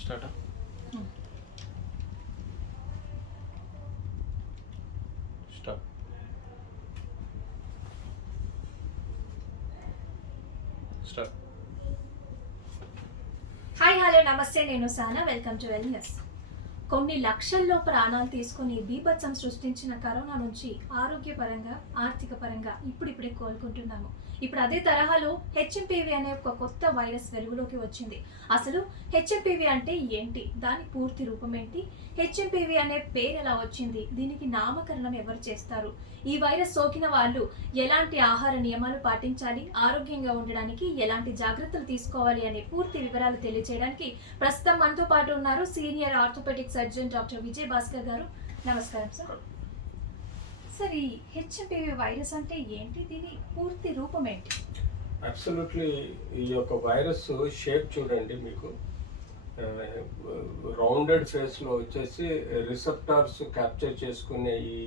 Start start start. Hi hello నమస్తే, నేను సానా. Welcome to wellness. కొన్ని లక్షల్లో ప్రాణాలు తీసుకుని బీభత్సం సృష్టించిన కరోనా నుంచి ఆరోగ్యపరంగా ఆర్థిక పరంగా ఇప్పుడిప్పుడే కోలుకుంటున్నాము. ఇప్పుడు అదే తరహాలో హెచ్ఎంపీవీ అనే ఒక కొత్త వైరస్ వెలుగులోకి వచ్చింది. అసలు హెచ్ఎంపీవీ అంటే ఏంటి, దాని పూర్తి రూపం ఏంటి, హెచ్ఎంపీవీ అనే పేరు ఎలా వచ్చింది, దీనికి నామకరణం ఎవరు చేస్తారు, ఈ వైరస్ సోకిన వాళ్ళు ఎలాంటి ఆహార నియమాలు పాటించాలి, ఆరోగ్యంగా ఉండడానికి ఎలాంటి జాగ్రత్తలు తీసుకోవాలి అనే పూర్తి వివరాలు తెలియజేయడానికి ప్రస్తుతం మనతో పాటు ఉన్నారు senior orthopaedic surgeon doctor Vijay Bhaskar గారు. నమస్కారం సార్. సార్, ఈ హెచ్ఎంపీవీ వైరస్ అంటే ఏంటి, దీని పూర్తి రూపం ఏంటి? అబ్సల్యూట్లీ. ఈ యొక్క వైరస్ షేప్ చూడండి, మీకు రౌండెడ్ ఫేస్లో వచ్చేసి రిసెప్టార్స్ క్యాప్చర్ చేసుకునే ఈ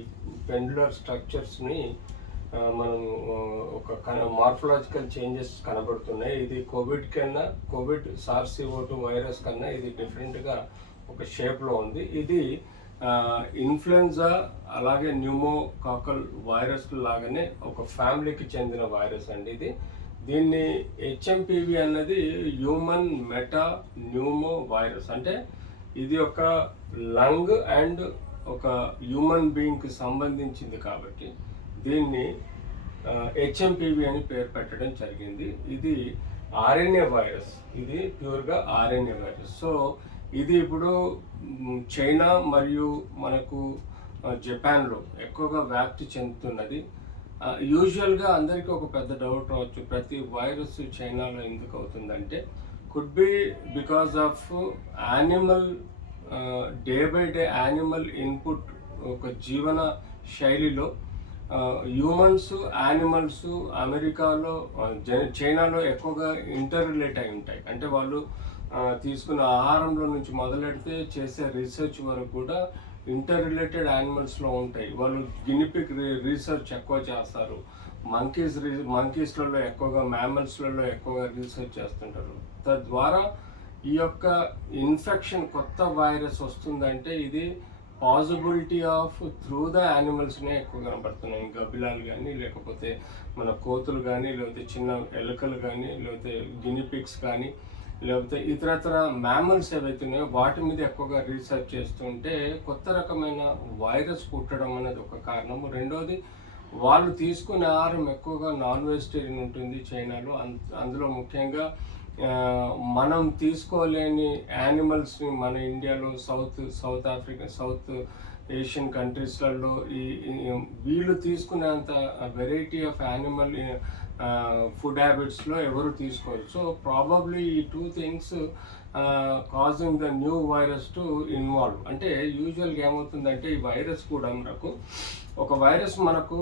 పెండ్యులర్ స్ట్రక్చర్స్ని మనం ఒక మార్ఫలాజికల్ చేంజెస్ కనబడుతున్నాయి. ఇది కోవిడ్ SARS-CoV-2 వైరస్ కన్నా ఇది డిఫరెంట్గా ఒక షేప్లో ఉంది. ఇది ఇన్ఫ్లుయెన్జా అలాగే న్యూమోకాకల్ వైరస్ లాగానే ఒక ఫ్యామిలీకి చెందిన వైరస్ అండి. దీన్ని హెచ్ఎంపీవీ అన్నది హ్యూమన్ మెటా న్యూమో వైరస్. అంటే ఇది ఒక లంగ్ అండ్ ఒక హ్యూమన్ బీయింగ్కి సంబంధించింది కాబట్టి దీన్ని హెచ్ఎంపీవీ అని పేరు పెట్టడం జరిగింది. ఇది ఆర్ఎన్ఏ వైరస్, ఇది ప్యూర్గా ఆర్ఎన్ఏ వైరస్. సో ఇది ఇప్పుడు చైనా మరియు మనకు జపాన్లో ఎక్కువగా వ్యాప్తి చెందుతున్నది. యూజువల్గా అందరికీ ఒక పెద్ద డౌట్ రావచ్చు, ప్రతి వైరస్ చైనాలో ఎందుకు అవుతుందంటే could be because of animal day by day animal input. ఒక జీవన శైలిలో హ్యూమన్స్ యానిమల్స్ అమెరికాలో చైనాలో ఎక్కువగా ఇంటర్ రిలేట్ అయి ఉంటాయి. అంటే వాళ్ళు తీసుకున్న ఆహారంలో నుంచి మొదలెడితే చేసే రీసెర్చ్ వరకు కూడా ఇంటర్ రిలేటెడ్ యానిమల్స్లో ఉంటాయి. వాళ్ళు గినిపిక్ రీసెర్చ్ ఎక్కువ చేస్తారు. మంకీస్లలో ఎక్కువగా, మ్యామల్స్లలో ఎక్కువగా రీసెర్చ్ చేస్తుంటారు. తద్వారా ఈ యొక్క ఇన్ఫెక్షన్ కొత్త వైరస్ వస్తుందంటే ఇది పాసిబిలిటీ ఆఫ్ త్రూ ద యానిమల్స్నే ఎక్కువ కనబడుతున్నాయి. గబ్బిలాలు కానీ, లేకపోతే మన కోతులు కానీ, లేకపోతే చిన్న ఎలుకలు కానీ, లేకపోతే గినిపిక్స్ కానీ, లేకపోతే ఇతరత్ర మ్యామల్స్ ఏవైతున్నాయో వాటి మీద ఎక్కువగా రీసెర్చ్ చేస్తుంటే కొత్త రకమైన వైరస్ పుట్టడం అనేది ఒక కారణము. రెండోది, వాళ్ళు తీసుకునే ఆహారం ఎక్కువగా నాన్ వెజిటేరియన్ ఉంటుంది చైనాలో. అందులో ముఖ్యంగా మనం తీసుకోలేని యానిమల్స్ని మన ఇండియాలో సౌత్ ఆఫ్రికా, సౌత్ ఏషియన్ కంట్రీస్లలో వీళ్ళు తీసుకునేంత వెరైటీ ఆఫ్ యానిమల్ ఫుడ్ హ్యాబిట్స్లో ఎవరు తీసుకోరు. సో ప్రాబబ్లీ ఈ two things causing the new virus to involve. అంటే యూజువల్గా ఏమవుతుందంటే ఈ వైరస్ కూడా ఒక వైరస్ మనకు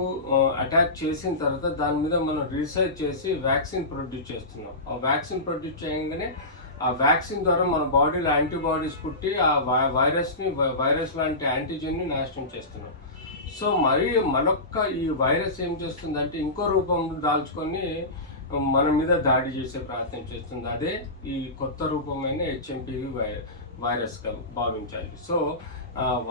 అటాక్ చేసిన తర్వాత దాని మీద మనం రీసెర్చ్ చేసి వ్యాక్సిన్ ప్రొడ్యూస్ చేస్తున్నాం. ఆ వ్యాక్సిన్ ప్రొడ్యూస్ చేయగానే ఆ వ్యాక్సిన్ ద్వారా మన బాడీలో యాంటీబాడీస్ పుట్టి ఆ వైరస్ లాంటి యాంటీజెన్ని నాశనం చేస్తున్నాం. సో మరి మరొక్క ఈ వైరస్ ఏం చేస్తుందంటే ఇంకో రూపం దాల్చుకొని మన మీద దాడి చేసే ప్రయత్నం చేస్తుంది. అదే ఈ కొత్త రూపమైన హెచ్ఎంపీవీ వైరస్గా భావించాలి. సో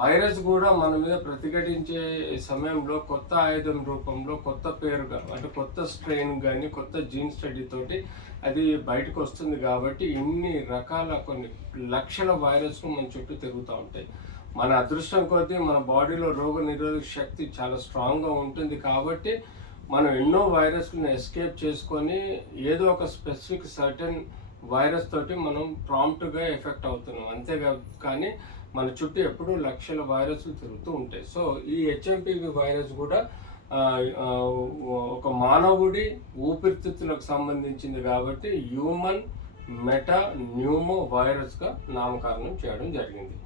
వైరస్ కూడా మన మీద ప్రతిఘటించే సమయంలో కొత్త ఆయుధం రూపంలో కొత్త పేరుగా, అంటే కొత్త స్ట్రెయిన్ కానీ కొత్త జీన్ స్టడీ తోటి అది బయటకు వస్తుంది. కాబట్టి ఇన్ని రకాల కొన్ని లక్షల వైరస్లు మన చుట్టూ తిరుగుతూ ఉంటాయి. మన అదృష్టం కొద్దీ మన బాడీలో రోగ నిరోధక శక్తి చాలా స్ట్రాంగ్గా ఉంటుంది. కాబట్టి మనం ఎన్నో వైరస్లను ఎస్కేప్ చేసుకొని ఏదో ఒక స్పెసిఫిక్ సర్టెన్ వైరస్ తోటి మనం ప్రాంప్ట్గా ఎఫెక్ట్ అవుతున్నాం. అంతేగా కానీ మన చుట్టూ ఎప్పుడూ లక్షల వైరస్లు తిరుగుతూ ఉంటాయి. సో ఈ హెచ్ఎంపీవీ వైరస్ కూడా ఒక మానవుడి ఊపిరితిత్తులకు సంబంధించింది కాబట్టి హ్యూమన్ మెటా న్యూమో వైరస్గా నామకరణం చేయడం జరిగింది.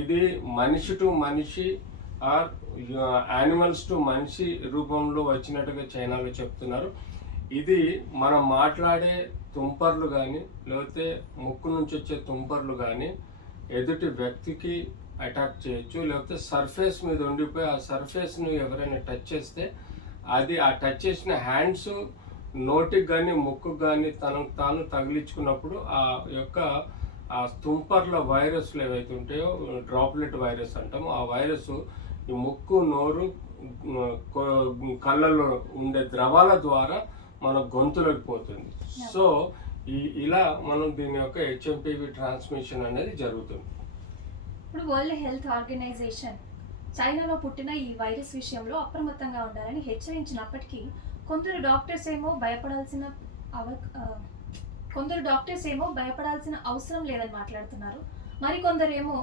ఇది మనిషి టు మనిషి ఆర్ యానిమల్స్ టు మనిషి రూపంలో వచ్చినట్టుగా చైనాలో చెప్తున్నారు. ఇది మనం మాట్లాడే తుంపర్లు కానీ, లేకపోతే ముక్కు నుంచి వచ్చే తుంపర్లు కానీ ఎదుటి వ్యక్తికి అటాక్ చేయొచ్చు. లేకపోతే సర్ఫేస్ మీద ఉండిపోయి ఆ సర్ఫేస్ను ఎవరైనా టచ్ చేస్తే అది ఆ టచ్ చేసిన హ్యాండ్స్ నోటికి కానీ ముక్కుకు కానీ తాను తగిలించుకున్నప్పుడు ఆ యొక్క ఆ తుంపర్ల వైరస్లు ఏవైతే ఉంటాయో డ్రాప్లెట్ వైరస్ అంటాము, ఆ వైరస్ ఈ ముక్కు, నోరు, కళ్ళల్లో ఉండే ద్రవాల ద్వారా మన గొంతులోకి పోతుంది. సో ఇలా మనం దీని యొక్క హెచ్ఎంపివి ట్రాన్స్మిషన్ అనేది జరుగుతుంది. ఇప్పుడు వరల్డ్ హెల్త్ ఆర్గనైజేషన్ చైనాలో పుట్టిన ఈ వైరస్ విషయంలో అప్రమత్తంగా ఉండాలని హెచ్చరించినప్పటికీ కొందరు డాక్టర్స్ ఏమో భయపడాల్సిన అవసరం లేదని మాట్లాడుతున్నారు. మరికొందరేమో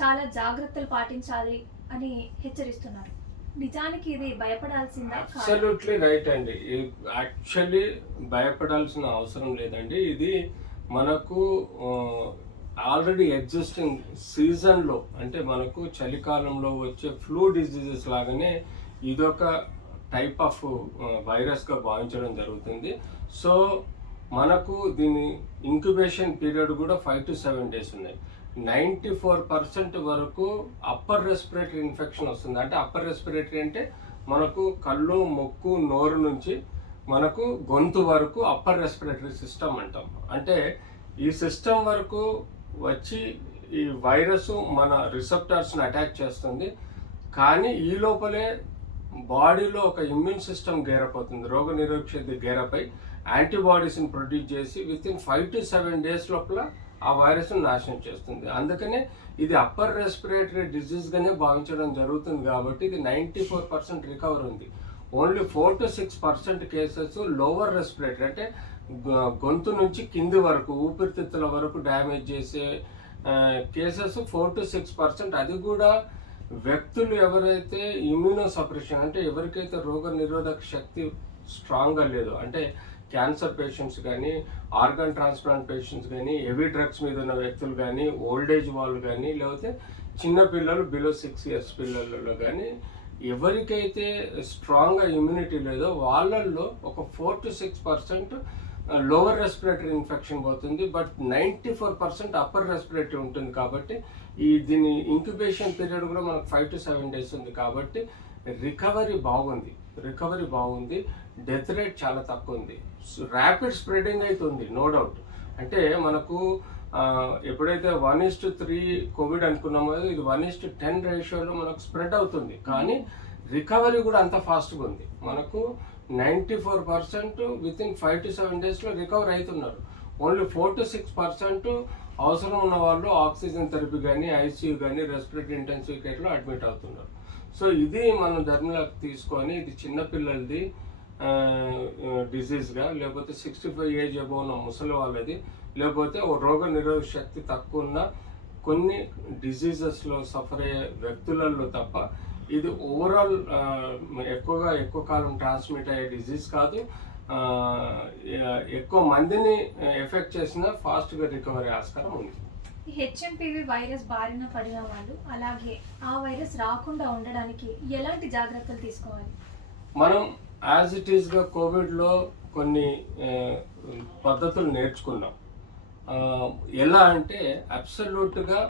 చాలా జాగ్రత్తలు పాటించాలి అని హెచ్చరిస్తున్నారు. నిజానికి ఇది భయపడాల్సిందా? అబ్సల్యూట్లీ రైట్ అండి. యాక్చువల్లీ భయపడాల్సిన అవసరం లేదండి. ఇది మనకు ఆల్రెడీ ఎగ్జిస్టింగ్ సీజన్లో, అంటే మనకు చలికాలంలో వచ్చే ఫ్లూ డిసీజెస్ లాగానే ఇదొక టైప్ ఆఫ్ వైరస్గా భావించడం జరుగుతుంది. సో మనకు దీని ఇంక్యుబేషన్ పీరియడ్ కూడా 5 to 7 days ఉన్నాయి. 94% వరకు అప్పర్ రెస్పిరేటరీ ఇన్ఫెక్షన్ వస్తుంది. అంటే అప్పర్ రెస్పిరేటరీ అంటే మనకు కళ్ళు, ముక్కు, నోరు నుంచి మనకు గొంతు వరకు అప్పర్ రెస్పిరేటరీ సిస్టమ్ అంటాం. అంటే ఈ సిస్టమ్ వరకు వచ్చి ఈ వైరస్ మన రిసెప్టార్స్ని అటాక్ చేస్తుంది. కానీ ఈ లోపలే బాడీలో ఒక ఇమ్యూన్ సిస్టమ్ గేరప్ అవుతుంది. రోగ నిరోధక శక్తి గేరప్ అయి యాంటీబాడీస్ని ప్రొడ్యూస్ చేసి వితిన్ 5 to 7 days లోపల ఆ వైరస్ను నాశనం చేస్తుంది. అందుకనే ఇది అప్పర్ రెస్పిరేటరీ డిజీజ్గానే భావించడం జరుగుతుంది. కాబట్టి ఇది 94% రికవర్ ఉంది. Only 4 to 6% cases lower respiratory, అంటే గొంతు నుంచి కింది వరకు ఊపిరితిత్తుల వరకు డ్యామేజ్ చేసే కేసెస్ 4 to 6%. అది కూడా వ్యక్తులు ఎవరైతే ఇమ్యూనో సప్రెషన్, అంటే ఎవరికైతే రోగ నిరోధక శక్తి స్ట్రాంగ్గా లేదు, అంటే క్యాన్సర్ పేషెంట్స్ కానీ, ఆర్గాన్ ట్రాన్స్ప్లాంట్ పేషెంట్స్ కానీ, హెవీ డ్రగ్స్ మీద ఉన్న వ్యక్తులు కానీ, ఓల్డ్ ఏజ్ వాళ్ళు కానీ, లేకపోతే చిన్న పిల్లలు బిలో 6 years పిల్లలలో కానీ, ఎవరికైతే స్ట్రాంగ్గా ఇమ్యూనిటీ లేదో వాళ్ళల్లో ఒక 4 to 6% లోవర్ రెస్పిరేటరీ ఇన్ఫెక్షన్ పోతుంది. బట్ 94% అప్పర్ రెస్పిరేటరీ ఉంటుంది. కాబట్టి దీని ఇంక్యుబేషన్ పీరియడ్ కూడా మనకు 5 to 7 days ఉంది. కాబట్టి రికవరీ బాగుంది. డెత్ రేట్ చాలా తక్కువ ఉంది. ర్యాపిడ్ స్ప్రెడింగ్ అవుతుంది, నో డౌట్. అంటే మనకు ఎప్పుడైతే 1:3 కోవిడ్ అనుకున్నామో ఇది 1:10 రేషియోలో మనకు స్ప్రెడ్ అవుతుంది. కానీ రికవరీ కూడా అంత ఫాస్ట్గా ఉంది. మనకు 94% వితిన్ 5 to 7 daysలో రికవర్ అవుతున్నారు. ఓన్లీ 4 to 6% అవసరం ఉన్న వాళ్ళు ఆక్సిజన్ థెరపీ కానీ, ఐసీయూ కానీ, రెస్పిరేటరీ ఇంటెన్సివ్ కేర్లో అడ్మిట్ అవుతున్నారు. సో ఇది మనం ధర్మలకు తీసుకొని ఇది చిన్నపిల్లలది డిజీజ్గా, లేకపోతే 65 years అబోవ్ ఉన్న ముసలి వాళ్ళది, లేకపోతే రోగ నిరోధక శక్తి తక్కువ ఉన్న కొన్ని డిజీజెస్లో సఫర్ అయ్యే వ్యక్తులలో తప్ప ఇది ఓవరాల్ ఎక్కువ కాలం ట్రాన్స్మిట్ అయ్యే డిజీజ్ కాదు. ఎక్కువ మందిని ఎఫెక్ట్ చేసిన ఫాస్ట్గా రికవరీ ఆస్కారం ఉంది. హెచ్ఎంపివి వైరస్ బారిన పడిన వాళ్ళు అలాగే ఆ వైరస్ రాకుండా ఉండడానికి ఎలాంటి జాగ్రత్తలు తీసుకోవాలి? మనం యాజ్ ఇట్ ఈస్గా కోవిడ్లో కొన్ని పద్ధతులు నేర్చుకున్నాం. ఎలా అంటే అబ్సల్యూట్గా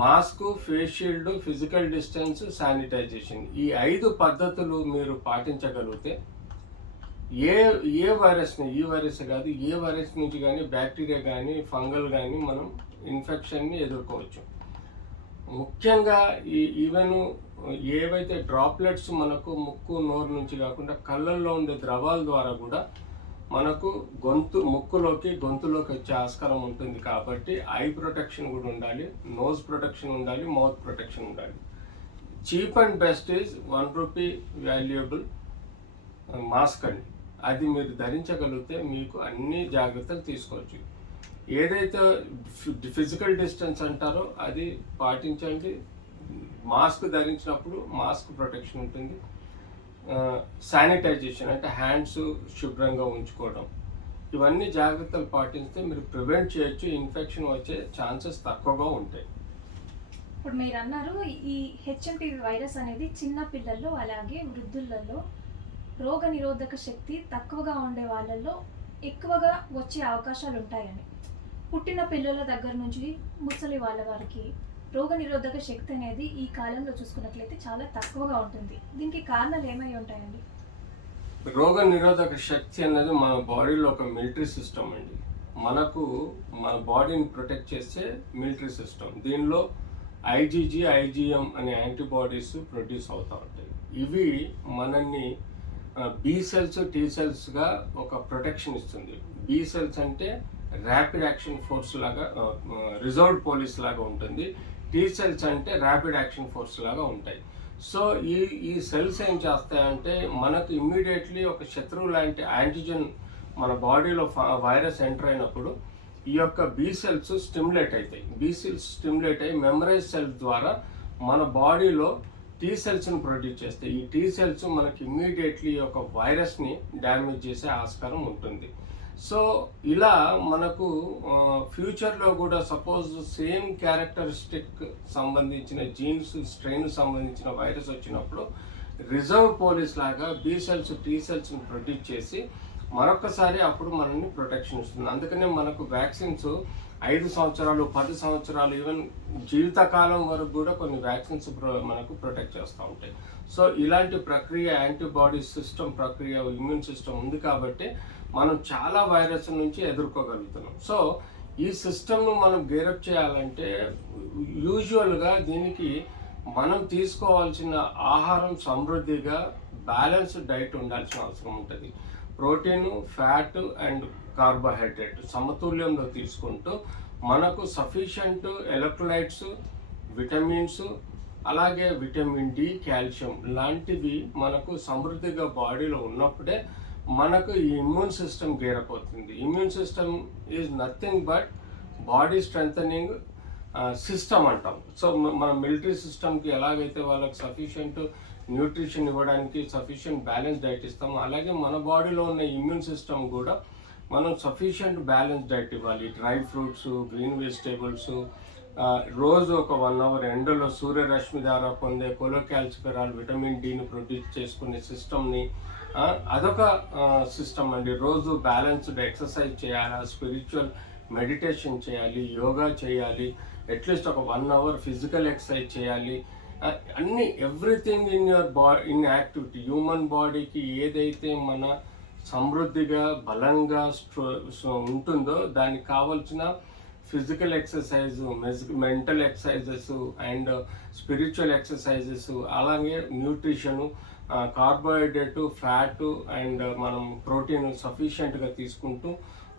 mask, face shield, physical distance, sanitization, ఈ 5 పద్ధతులు మీరు పాటించగలిగితే ఏ వైరస్ని, ఈ వైరస్ కాదు, ఏ వైరస్ నుంచి కానీ, బ్యాక్టీరియా కానీ, ఫంగల్ కానీ మనం ఇన్ఫెక్షన్ని ఎదుర్కోవచ్చు. ముఖ్యంగా ఈవెన్ ఏవైతే డ్రాప్లెట్స్ మనకు ముక్కు, నోరు నుంచి కాకుండా కళ్ళల్లో ఉండే ద్రవాల ద్వారా కూడా మనకు ముక్కులోకి, గొంతులోకి వచ్చే ఆస్కారం ఉంటుంది. కాబట్టి ఐ ప్రొటెక్షన్ కూడా ఉండాలి, నోజ్ ప్రొటెక్షన్ ఉండాలి, మౌత్ ప్రొటెక్షన్ ఉండాలి. Cheap and best is ₹1 valuable mask అండి. అది మీరు ధరించగలిగితే మీకు అన్ని జాగ్రత్తలు తీసుకోవచ్చు. ఏదైతే ఫిజికల్ డిస్టెన్స్ అంటారో అది పాటించండి. మాస్క్ ధరించినప్పుడు మాస్క్ ప్రొటెక్షన్ ఉంటుంది. శానిటైజేషన్ అంటే హ్యాండ్స్ శుభ్రంగా ఉంచుకోవడం, ఇవన్నీ జాగ్రత్తలు పాటిస్తే మీరు ప్రివెంట్ చేయొచ్చు. ఇన్ఫెక్షన్ వచ్చే ఛాన్సెస్ తక్కువగా ఉంటాయి. ఇప్పుడు మీరు అన్నారు ఈ హెచ్ఎంపివి వైరస్ అనేది చిన్న పిల్లల్లో అలాగే వృద్ధులలో రోగ నిరోధక శక్తి తక్కువగా ఉండే వాళ్ళల్లో ఎక్కువగా వచ్చే అవకాశాలు ఉంటాయని. పుట్టిన పిల్లల దగ్గర నుంచి ముసలి వాళ్ళ వారికి రోగ నిరోధక శక్తి అనేది ఈ కాలంలో చూసుకున్నట్లయితే చాలా తక్కువగా ఉంటుంది. దీనికి కారణాలు ఏమై ఉంటాయండి? రోగ నిరోధక శక్తి అనేది మన బాడీలో ఒక మిలిటరీ సిస్టమ్ అండి. మనకు మన బాడీని ప్రొటెక్ట్ చేసే మిలిటరీ సిస్టమ్. దీనిలో ఐజీజీ, ఐజీఎం అనే యాంటీబాడీస్ ప్రొడ్యూస్ అవుతూ ఉంటాయి. ఇవి మనల్ని బి సెల్స్, టీ సెల్స్గా ఒక ప్రొటెక్షన్ ఇస్తుంది. బి సెల్స్ అంటే ర్యాపిడ్ యాక్షన్ ఫోర్స్ లాగా, రిజర్వ్డ్ పోలీస్ లాగా ఉంటుంది. టీ సెల్స్ అంటే ర్యాపిడ్ యాక్షన్ ఫోర్స్ లాగా ఉంటాయి. సో ఈ సెల్స్ ఏం చేస్తాయంటే మనకు ఇమ్మీడియట్లీ ఒక శత్రువు లాంటి యాంటీజెన్ మన బాడీలో వైరస్ ఎంటర్ అయినప్పుడు ఈ యొక్క బి సెల్స్ స్టిమ్యులేట్ అవుతాయి. బి సెల్స్ స్టిమ్యులేట్ అయ్యి మెమరైజ్ సెల్స్ ద్వారా మన బాడీలో టీ సెల్స్ని ప్రొడ్యూస్ చేస్తాయి. ఈ టీ సెల్స్ మనకి ఇమ్మీడియట్లీ ఒక వైరస్ని డ్యామేజ్ చేసే ఆస్కారం ఉంటుంది. సో ఇలా మనకు ఫ్యూచర్లో కూడా సపోజ్ సేమ్ క్యారెక్టరిస్టిక్ సంబంధించిన జీన్స్ స్ట్రెయిన్ సంబంధించిన వైరస్ వచ్చినప్పుడు రిజర్వ్ పోలీస్ లాగా బి సెల్స్, టీ సెల్స్ని ప్రొడ్యూస్ చేసి మరొకసారి అప్పుడు మనల్ని ప్రొటెక్షన్ ఇస్తుంది. అందుకనే మనకు వ్యాక్సిన్స్ 5 సంవత్సరాలు, 10 సంవత్సరాలు, ఈవెన్ జీవితకాలం వరకు కూడా కొన్ని వ్యాక్సిన్స్ మనకు ప్రొటెక్ట్ చేస్తూ ఉంటాయి. సో ఇలాంటి ప్రక్రియ యాంటీబాడీ సిస్టమ్ ప్రక్రియ, ఇమ్యూన్ సిస్టమ్ ఉంది కాబట్టి మనం చాలా వైరస్ నుంచి ఎదుర్కోగలుగుతున్నాం. సో ఈ సిస్టమ్ను మనం గేరప్ చేయాలంటే యూజువల్గా దీనికి మనం తీసుకోవాల్సిన ఆహారం సమృద్ధిగా బ్యాలెన్స్డ్ డైట్ ఉండాల్సిన అవసరం ఉంటుంది. ప్రోటీన్, ఫ్యాట్ అండ్ కార్బోహైడ్రేట్ సమతుల్యంలో తీసుకుంటూ మనకు సఫిషియంట్ ఎలక్ట్రోలైట్స్, విటమిన్స్, అలాగే విటమిన్ డి, కాల్షియం లాంటివి మనకు సమృద్ధిగా బాడీలో ఉన్నప్పుడే మనకు ఈ ఇమ్యూన్ సిస్టమ్ గేరప్ అవుతుంది. Immune system is nothing but body strengthening system అంటాం. సో మన మిలిటరీ సిస్టమ్కి ఎలాగైతే వాళ్ళకి సఫిషియంట్ న్యూట్రిషన్ ఇవ్వడానికి సఫిషియంట్ బ్యాలెన్స్ డైట్ ఇస్తాము, అలాగే మన బాడీలో ఉన్న ఇమ్యూన్ సిస్టమ్ కూడా మనం సఫిషియంట్ బ్యాలెన్స్ డైట్ ఇవ్వాలి. డ్రై ఫ్రూట్స్, గ్రీన్ వెజిటేబుల్స్, రోజు ఒక 1 అవర్ ఎండలో సూర్యరశ్మి ద్వారా పొందే కొలోకాల్సిఫెరాల్, విటమిన్ డిని ప్రొడ్యూస్ చేసుకునే సిస్టమ్ని, అదొక సిస్టమ్ అండి. రోజు బ్యాలెన్స్డ్ ఎక్సర్సైజ్ చేయాలి, స్పిరిచువల్ మెడిటేషన్ చేయాలి, యోగా చేయాలి, అట్లీస్ట్ ఒక 1 అవర్ ఫిజికల్ ఎక్సర్సైజ్ చేయాలి. అన్ని everything in your in activity, human బాడీకి ఏదైతే మన సమృద్ధిగా బలంగా ఉంటుందో దానికి కావాల్సిన physical exercise, mental exercises and spiritual exercises, అలాగే న్యూట్రిషను, కార్బోహైడ్రేటు, ఫ్యాటు అండ్ మనం ప్రోటీన్ సఫిషియెంట్గా తీసుకుంటూ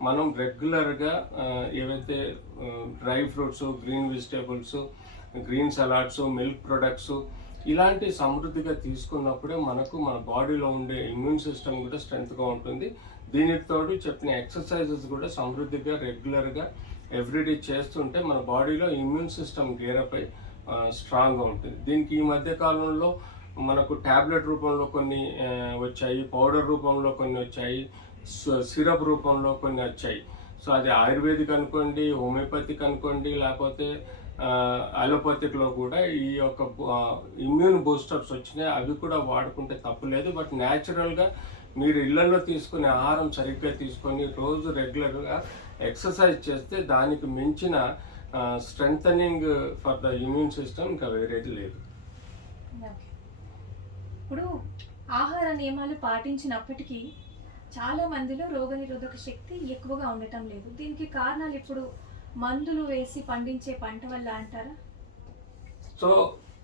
మనం రెగ్యులర్గా ఏవైతే dry fruits, green vegetables, green salads, milk products ఇలాంటి సమృద్ధిగా తీసుకున్నప్పుడే మనకు మన బాడీలో ఉండే ఇమ్యూన్ సిస్టమ్ కూడా స్ట్రెంత్గా ఉంటుంది. దీనికి తోడు చెప్పిన ఎక్సర్సైజెస్ కూడా సమృద్ధిగా రెగ్యులర్గా ఎవ్రీడే చేస్తుంటే మన బాడీలో ఇమ్యూన్ సిస్టమ్ గేరప్ అయి స్ట్రాంగ్గా ఉంటుంది. దీనికి ఈ మధ్య కాలంలో మనకు ట్యాబ్లెట్ రూపంలో కొన్ని వచ్చాయి, పౌడర్ రూపంలో కొన్ని వచ్చాయి, సిరప్ రూపంలో కొన్ని వచ్చాయి. సో అది ఆయుర్వేదిక్ అనుకోండి, హోమియోపతిక్ అనుకోండి, లేకపోతే అలోపతిక్లో కూడా ఈ యొక్క ఇమ్యూన్ బూస్టర్స్ వచ్చినాయి. అవి కూడా వాడుకుంటే తప్పులేదు. బట్ న్యాచురల్గా మీరు ఇళ్లలో తీసుకునే ఆహారం సరిగ్గా తీసుకొని రోజు రెగ్యులర్గా ఎక్సర్సైజ్ చేస్తే దానికి మించిన strengthening for the immune system ఇంకా వేరేది లేదు. ఇప్పుడు ఆహార నియమాలు పాటించినప్పటికీ చాలా మందిలో రోగనిరోధక శక్తి ఎక్కువగా ఉండటం లేదు. దీనికి కారణాలు ఇప్పుడు మందులు వేసి పండించే పంట వల్ల అంటారా? సో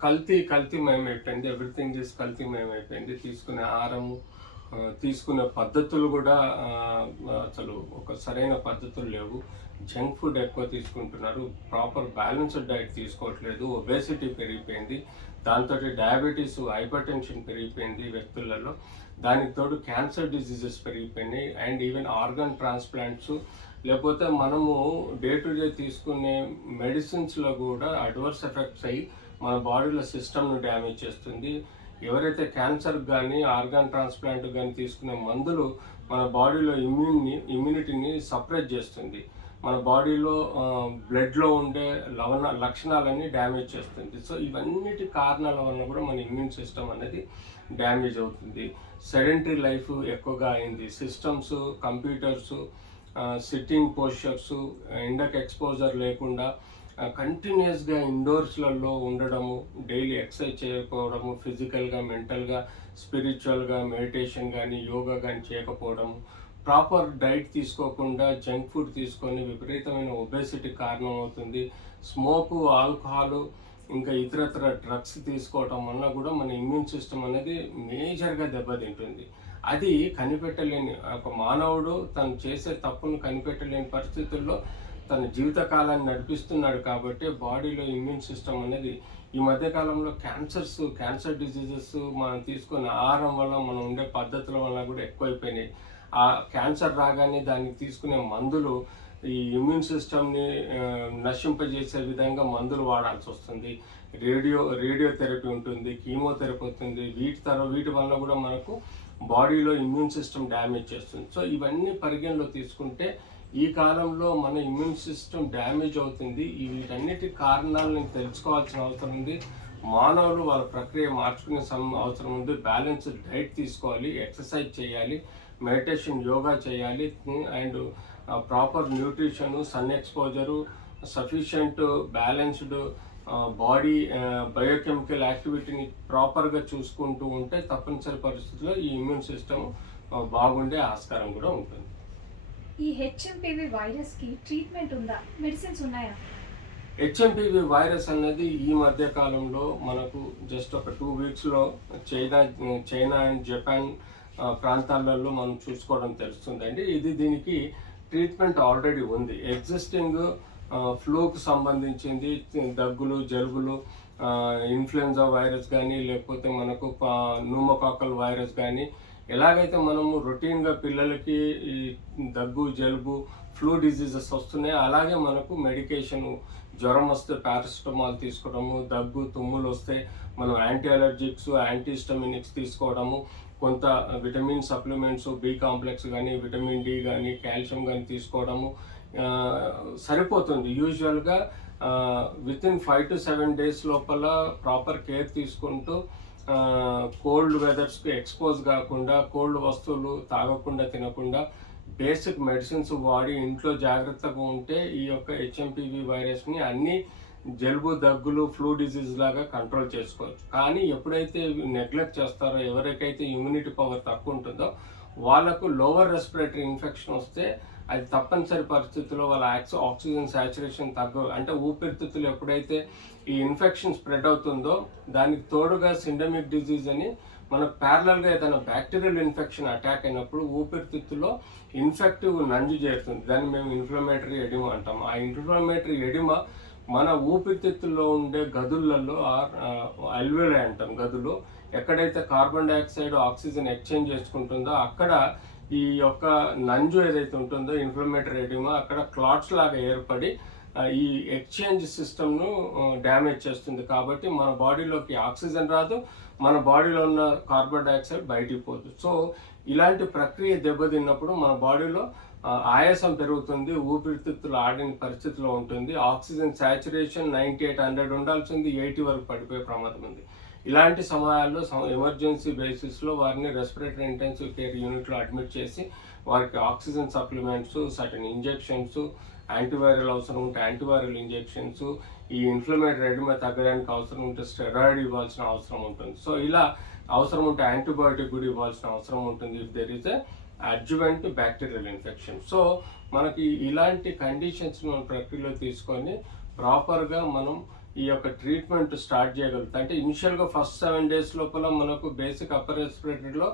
కల్తీమయమైపోయింది. ఎవ్రీథింగ్ ఈజ్ కల్తీమయమైపోయింది. తీసుకునే ఆహారము, తీసుకునే పద్ధతులు కూడా అసలు ఒక సరైన పద్ధతులు లేవు. జంక్ ఫుడ్ ఎక్కువ తీసుకుంటున్నారు, ప్రాపర్ బ్యాలెన్స్డ్ డైట్ తీసుకోవట్లేదు, ఒబేసిటీ పెరిగిపోయింది, దాంతో డయాబెటీస్, హైపర్ టెన్షన్ పెరిగిపోయింది వ్యక్తులలో. దానికి తోడు క్యాన్సర్ డిసీజెస్ పెరిగిపోయినాయి అండ్ ఈవెన్ ఆర్గన్ ట్రాన్స్ప్లాంట్స్, లేకపోతే మనము డే టు డే తీసుకునే మెడిసిన్స్లో కూడా అడ్వర్స్ ఎఫెక్ట్స్ అయ్యి మన బాడీలో సిస్టమ్ను డ్యామేజ్ చేస్తుంది. ఎవరైతే క్యాన్సర్ కానీ ఆర్గాన్ ట్రాన్స్ప్లాంట్ కానీ తీసుకునే మందులు మన బాడీలో ఇమ్యూనిటీని సప్రెస్ చేస్తుంది. మన బాడీలో బ్లడ్లో ఉండే లక్షణాలన్నీ డ్యామేజ్ చేస్తుంది. సో ఇవన్నిటి కారణాల వల్ల కూడా మన ఇమ్యూన్ సిస్టమ్ అనేది డ్యామేజ్ అవుతుంది. సెడెంటరీ లైఫ్ ఎక్కువగా అయింది. సిస్టమ్స్, కంప్యూటర్స్, సిట్టింగ్ పోస్చర్స్, ఎండకు ఎక్స్పోజర్ లేకుండా కంటిన్యూస్గా ఇండోర్స్లలో ఉండడము, డైలీ ఎక్సర్సైజ్ చేయకపోవడము, ఫిజికల్గా, మెంటల్గా, స్పిరిచువల్గా మెడిటేషన్ కానీ యోగా కానీ చేయకపోవడము, ప్రాపర్ డైట్ తీసుకోకుండా జంక్ ఫుడ్ తీసుకొని విపరీతమైన ఒబేసిటీ కారణం అవుతుంది. స్మోకు, ఆల్కహాలు, ఇంకా ఇతరత్ర డ్రగ్స్ తీసుకోవటం వల్ల కూడా మన ఇమ్యూన్ సిస్టమ్ అనేది మేజర్గా దెబ్బతింటుంది. అది కనిపెట్టలేని ఒక మానవుడు తను చేసే తప్పును కనిపెట్టలేని పరిస్థితుల్లో తన జీవితకాలాన్ని నడిపిస్తున్నాడు కాబట్టి బాడీలో ఇమ్యూన్ సిస్టమ్ అనేది ఈ మధ్యకాలంలో క్యాన్సర్ డిసీజెస్ మనం తీసుకునే ఆహారం వల్ల మనం ఉండే పద్ధతుల వల్ల కూడా ఎక్కువైపోయినాయి. ఆ క్యాన్సర్ రాగానే దానికి తీసుకునే మందులు ఈ ఇమ్యూన్ సిస్టమ్ని నశింపజేసే విధంగా మందులు వాడాల్సి వస్తుంది. రేడియోథెరపీ ఉంటుంది, కీమోథెరపీ ఉంటుంది. వీటి వల్ల కూడా మనకు బాడీలో ఇమ్యూన్ సిస్టమ్ డ్యామేజ్ చేస్తుంది. సో ఇవన్నీ పరిగణలో తీసుకుంటే ఈ కాలంలో మన ఇమ్యూన్ సిస్టమ్ డ్యామేజ్ అవుతుంది. వీటన్నిటి కారణాలను తెలుసుకోవాల్సిన అవసరం ఉంది. మానవులు వాళ్ళ ప్రక్రియ మార్చుకునే అవసరం ఉంది. బ్యాలెన్స్డ్ డైట్ తీసుకోవాలి, ఎక్సర్సైజ్ చేయాలి, మెడిటేషన్, యోగా చేయాలి, and proper nutrition, sun exposure, sufficient balanced body biochemical యాక్టివిటీని ప్రాపర్గా చూసుకుంటూ ఉంటే తప్పనిసరి పరిస్థితుల్లో ఈ ఇమ్యూన్ సిస్టమ్ బాగుండే ఆస్కారం కూడా ఉంటుంది. ఈ హెచ్ఎంపివి వైరస్కి ట్రీట్మెంట్ ఉందా? మెడిసిన్స్ ఉన్నాయా? హెచ్ఎంపివి వైరస్ అన్నది ఈ మధ్య కాలంలో మనకు జస్ట్ ఒక 2 వీక్స్లో చైనా అండ్ జపాన్ ప్రాంతాలలో మనం చూసుకోవడం తెలుస్తుందండి. దీనికి ట్రీట్మెంట్ ఆల్రెడీ ఉంది. ఎగ్జిస్టింగ్ ఫ్లూకు సంబంధించింది, దగ్గులు, జలుబులు, ఇన్ఫ్లుయెన్జా వైరస్ కానీ లేకపోతే మనకు న్యూమోకాకల్ వైరస్ కానీ ఎలాగైతే మనము రొటీన్గా పిల్లలకి ఈ దగ్గు, జలుబు, ఫ్లూ డిజీజెస్ వస్తున్నాయి, అలాగే మనకు మెడికేషను, జ్వరం వస్తే పారాసిటమాల్ తీసుకోవడము, దగ్గు, తుమ్ములు వస్తే మనం యాంటీ అలర్జిక్స్, యాంటీహిస్టమినిక్స్ తీసుకోవడము, కొంత విటమిన్ సప్లిమెంట్స్, బి కాంప్లెక్స్ కానీ, విటమిన్ డి కానీ, కాల్షియం కానీ తీసుకోవడము సరిపోతుంది. యూజువల్గా వితిన్ 5 to 7 days లోపల ప్రాపర్ కేర్ తీసుకుంటూ కోల్డ్ వెదర్స్కి ఎక్స్పోజ్ కాకుండా, కోల్డ్ వస్తువులు తాగకుండా, తినకుండా బేసిక్ మెడిసిన్స్ వాడి ఇంట్లో జాగ్రత్తగా ఉంటే ఈ యొక్క హెచ్ఎంపివి వైరస్ని అన్ని జలుబు, దగ్గులు, ఫ్లూ డిసీజ్ లాగా కంట్రోల్ చేసుకోవచ్చు. కానీ ఎప్పుడైతే నెగ్లెక్ట్ చేస్తారో, ఎవరికైతే ఇమ్యూనిటీ పవర్ తక్కువ ఉంటుందో వాళ్ళకు లోవర్ రెస్పిరేటరీ ఇన్ఫెక్షన్ వస్తే అది తప్పనిసరి పరిస్థితుల్లో వాళ్ళ ఆక్సిజన్ సాచురేషన్ అంటే ఊపిరితిత్తులు ఎప్పుడైతే ఈ ఇన్ఫెక్షన్ స్ప్రెడ్ అవుతుందో దానికి తోడుగా సిండమిక్ డిజీజ్ అని మనకు ప్యారలల్గా ఏదైనా బ్యాక్టీరియల్ ఇన్ఫెక్షన్ అటాక్ అయినప్పుడు ఊపిరితిత్తులో ఇన్ఫెక్టివ్ నంజు చేరుతుంది. దాన్ని మేము ఇన్ఫ్లమేటరీ ఎడిమా అంటాం. ఆ ఇన్ఫ్లమేటరీ ఎడిమా మన ఊపిరితిత్తుల్లో ఉండే గదులలో అల్వియోలై అంటాం, గదులు ఎక్కడైతే కార్బన్ డైఆక్సైడ్, ఆక్సిజన్ ఎక్స్చేంజ్ చేసుకుంటుందో అక్కడ ఈ యొక్క నంజు ఏదైతే ఉంటుందో ఇన్ఫ్లమేటరీ ఎడిమా అక్కడ క్లాట్స్ లాగా ఏర్పడి ఈ ఎక్స్చేంజ్ సిస్టమ్ను డ్యామేజ్ చేస్తుంది. కాబట్టి మన బాడీలోకి ఆక్సిజన్ రాదు, మన బాడీలో ఉన్న కార్బన్ డైఆక్సైడ్ బయటికి పోదు. సో ఇలాంటి ప్రక్రియ దెబ్బతిన్నప్పుడు మన బాడీలో ఆయాసం పెరుగుతుంది, ఊపిరితిత్తులు ఆడిన పరిస్థితిలో ఉంటుంది. ఆక్సిజన్ సాచురేషన్ 98-100 ఉండాల్సింది 80 వరకు పడిపోయే ప్రమాదం ఉంది. ఇలాంటి సమయాల్లో ఎమర్జెన్సీ బేసిస్లో వారిని రెస్పిరేటరీ ఇంటెన్సివ్ కేర్ యూనిట్లో అడ్మిట్ చేసి వారికి oxygen supplements, certain injections, antiviral అవసరం ఉంటే యాంటీవైరల్ ఇంజెక్షన్స్, ఈ ఇన్ఫ్లమేటరీ ఎడిమా తగ్గడానికి అవసరం ఉంటే స్టెరాయిడ్ ఇవ్వాల్సిన అవసరం ఉంటుంది. సో ఇలా అవసరం ఉంటే యాంటీబయాటిక్ కూడా ఇవ్వాల్సిన అవసరం ఉంటుంది if there is a adjuvant bacterial infection. So మనకి ఇలాంటి కండిషన్స్ మనం ప్రక్రియలో తీసుకొని ప్రాపర్గా మనం ఈ యొక్క ట్రీట్మెంట్ స్టార్ట్ చేయగలుగుతాం. అంటే ఇనిషియల్గా ఫస్ట్ 7 days లోపల మనకు బేసిక్ అప్పర్ రెస్పిరేటరీలో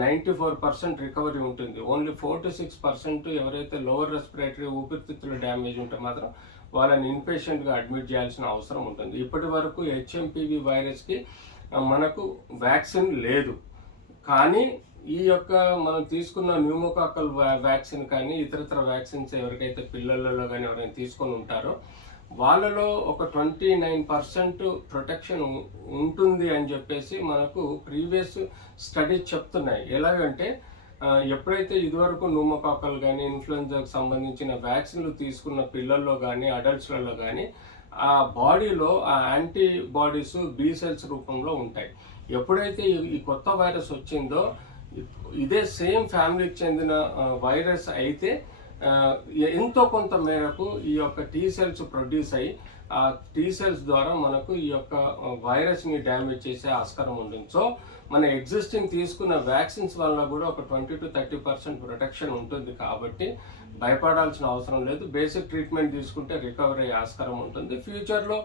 94% రికవరీ ఉంటుంది. ఓన్లీ 4 to 6% ఎవరైతే లోవర్ రెస్పిరేటరీ ఊపిరితిత్తుల డ్యామేజ్ ఉంటే మాత్రం వాళ్ళని ఇన్పేషెంట్గా అడ్మిట్ చేయాల్సిన అవసరం ఉంటుంది. ఇప్పటి వరకు హెచ్ఎంపివి వైరస్కి మనకు వ్యాక్సిన్ లేదు. కానీ ఈ యొక్క మనం తీసుకున్న న్యూమోకాకల్ వ్యాక్సిన్ కానీ ఇతరత్ర వ్యాక్సిన్స్ ఎవరికైతే పిల్లలలో కానీ ఎవరైనా తీసుకొని ఉంటారో వాళ్ళలో ఒక 29% ప్రొటెక్షన్ ఉంటుంది అని చెప్పేసి మనకు ప్రీవియస్ స్టడీస్ చెప్తున్నాయి. ఎలాగంటే ఎప్పుడైతే ఇదివరకు న్యూమోకాకల్ కానీ ఇన్ఫ్లుయెంజాకు సంబంధించిన వ్యాక్సిన్లు తీసుకున్న పిల్లల్లో కానీ అడల్ట్స్లలో కానీ ఆ బాడీలో ఆ యాంటీబాడీస్ బి సెల్స్ రూపంలో ఉంటాయి. ఎప్పుడైతే ఈ కొత్త వైరస్ వచ్చిందో ఇదే సేమ్ ఫ్యామిలీకి చెందిన వైరస్ అయితే ఎంతో కొంత మేరకు ఈ యొక్క టీ సెల్స్ ప్రొడ్యూస్ అయ్యి ఆ టీ సెల్స్ ద్వారా మనకు ఈ యొక్క వైరస్ని డ్యామేజ్ చేసే ఆస్కారం ఉంటుంది. సో మన ఎగ్జిస్టింగ్ తీసుకున్న వ్యాక్సిన్స్ వల్ల కూడా ఒక 20 to 30% ప్రొటెక్షన్ ఉంటుంది కాబట్టి భయపడాల్సిన అవసరం లేదు. బేసిక్ ట్రీట్మెంట్ తీసుకుంటే రికవరీ అయ్యే ఆస్కారం ఉంటుంది. ఫ్యూచర్లో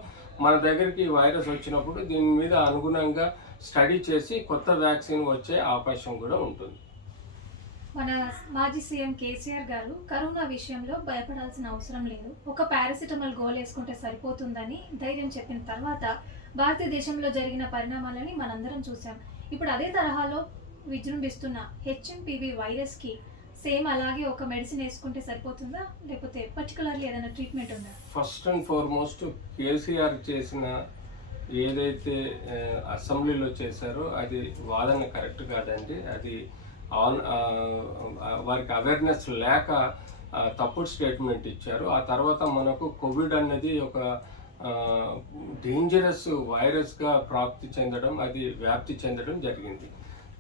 మన దగ్గరికి ఈ వైరస్ వచ్చినప్పుడు దీని మీద అనుగుణంగా స్టడీ చేసి కొత్త వ్యాక్సిన్ వచ్చే అవకాశం కూడా ఉంటుంది. మన మాజీ సీఎం కేసీఆర్ గారు కరోనా విషయంలో భయపడాల్సిన అవసరం లేదు, ఒక పారాసిటమాల్ గోల్ వేసుకుంటే సరిపోతుందని ధైర్యం చెప్పిన తర్వాత భారతదేశంలో జరిగిన పరిణామాలని మనందరం చూసాం. ఇప్పుడు అదే తరహాలో విజృంభిస్తున్న హెచ్ఎంపివి వైరస్కి సేమ్ అలాగే ఒక మెడిసిన్ వేసుకుంటే సరిపోతుందా, లేకపోతే పర్టికులర్లీ ఏదైనా ట్రీట్మెంట్ ఉందా? ఫస్ట్ అండ్ ఫార్మోస్ట్ కేసీఆర్ చేసిన ఏదైతే అసెంబ్లీలో చేశారో అది వాదన కరెక్ట్ కాదండి. అది వారికి అవేర్నెస్ లేక తప్పుడు స్టేట్మెంట్ ఇచ్చారు. ఆ తర్వాత మనకు కోవిడ్ అనేది ఒక డేంజరస్ వైరస్గా వ్యాప్తి చెందడం జరిగింది.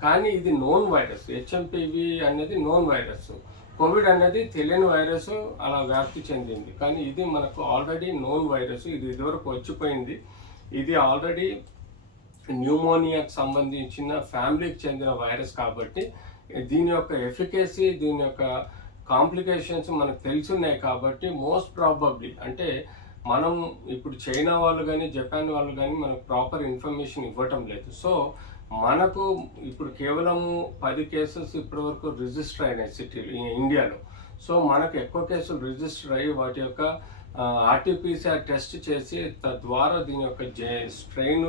కానీ ఇది నోన్ వైరస్. హెచ్ఎంపివి అనేది నోన్ వైరస్. కోవిడ్ అనేది తెలియని వైరస్, అలా వ్యాప్తి చెందింది. కానీ ఇది మనకు ఆల్రెడీ నోన్ వైరస్. ఇది ఇదివరకు వచ్చిపోయింది. ఇది ఆల్రెడీ న్యూమోనియాకి సంబంధించిన ఫ్యామిలీకి చెందిన వైరస్ కాబట్టి దీని యొక్క ఎఫికసీ, దీని యొక్క కాంప్లికేషన్స్ మనకు తెలుసున్నాయి. కాబట్టి మోస్ట్ ప్రాబబ్లీ అంటే మనం ఇప్పుడు చైనా వాళ్ళు కానీ జపాన్ వాళ్ళు కానీ మనకు ప్రాపర్ ఇన్ఫర్మేషన్ ఇవ్వటం లేదు. సో మనకు ఇప్పుడు కేవలం 10 కేసెస్ ఇప్పటివరకు రిజిస్టర్ అయినాయి సిటీలో ఇండియాలో. సో మనకు ఎక్కువ కేసులు రిజిస్టర్ అయ్యి వాటి యొక్క ఆర్టీపీసీఆర్ టెస్ట్ చేసి తద్వారా దీని యొక్క స్ట్రెయిన్